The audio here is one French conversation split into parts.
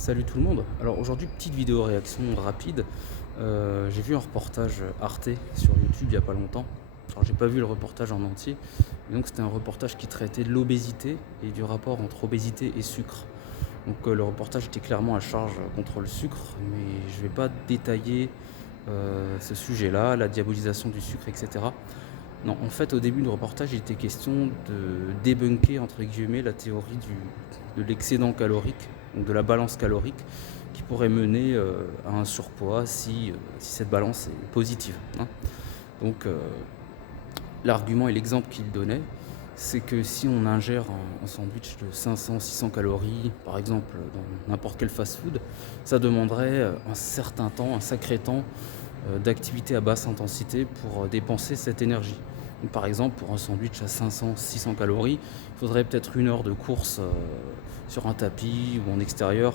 Salut tout le monde. Alors aujourd'hui, petite vidéo réaction rapide. J'ai vu un reportage Arte sur YouTube il y a pas longtemps. Alors j'ai pas vu le reportage en entier, mais donc c'était un reportage qui traitait de l'obésité et du rapport entre obésité et sucre. Donc le reportage était clairement à charge contre le sucre, mais je vais pas détailler ce sujet-là, la diabolisation du sucre, etc. Non, en fait, au début du reportage, il était question de débunker, entre guillemets, la théorie de l'excédent calorique, donc de la balance calorique, qui pourrait mener à un surpoids si cette balance est positive, hein. Donc, l'argument et l'exemple qu'il donnait, c'est que si on ingère un sandwich de 500-600 calories, par exemple, dans n'importe quel fast-food, ça demanderait un certain temps, un sacré temps d'activité à basse intensité pour dépenser cette énergie. Donc, par exemple, pour un sandwich à 500-600 calories, il faudrait peut-être 1 heure de course sur un tapis ou en extérieur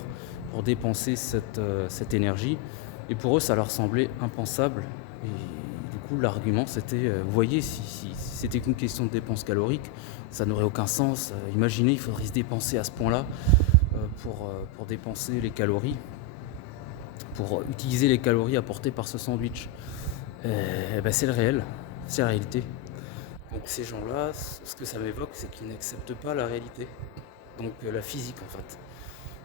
pour dépenser cette énergie. Et pour eux, ça leur semblait impensable. Et du coup, l'argument, c'était, vous voyez, si c'était qu'une question de dépense calorique, ça n'aurait aucun sens. Imaginez, il faudrait se dépenser à ce point-là pour dépenser les calories, pour utiliser les calories apportées par ce sandwich. Ben, c'est le réel, c'est la réalité. Donc ces gens-là, ce que ça m'évoque, c'est qu'ils n'acceptent pas la réalité, donc la physique en fait.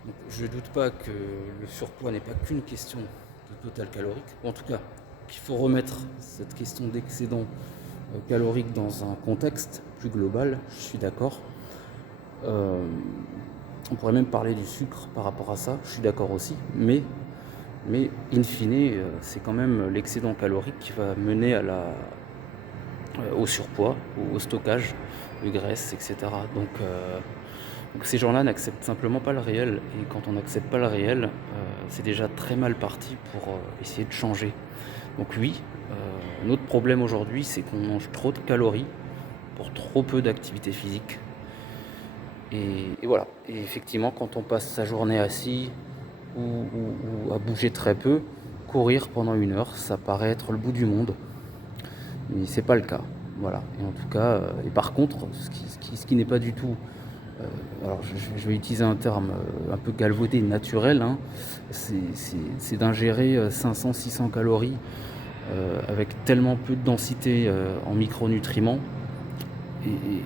Donc, je ne doute pas que le surpoids n'est pas qu'une question de total calorique, ou en tout cas qu'il faut remettre cette question d'excédent calorique dans un contexte plus global, je suis d'accord. On pourrait même parler du sucre par rapport à ça, je suis d'accord aussi, mais in fine, c'est quand même l'excédent calorique qui va mener au surpoids, au stockage de graisse, etc. Donc ces gens-là n'acceptent simplement pas le réel. Et quand on n'accepte pas le réel, c'est déjà très mal parti pour essayer de changer. Donc oui, notre problème aujourd'hui, c'est qu'on mange trop de calories pour trop peu d'activité physique. Et voilà. Et effectivement, quand on passe sa journée assis ou à bouger très peu, courir pendant 1 heure, ça paraît être le bout du monde. Mais c'est pas le cas. Voilà. Et en tout cas, et par contre, ce qui n'est pas du tout, alors je vais utiliser un terme un peu galvaudé, naturel, hein, c'est d'ingérer 500-600 calories avec tellement peu de densité en micronutriments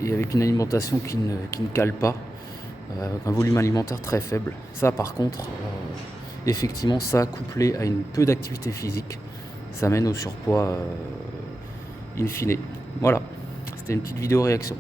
et avec une alimentation qui ne cale pas, avec un volume alimentaire très faible. Ça, par contre, effectivement, ça couplé à une peu d'activité physique, ça mène au surpoids in fine. Voilà, c'était une petite vidéo réaction.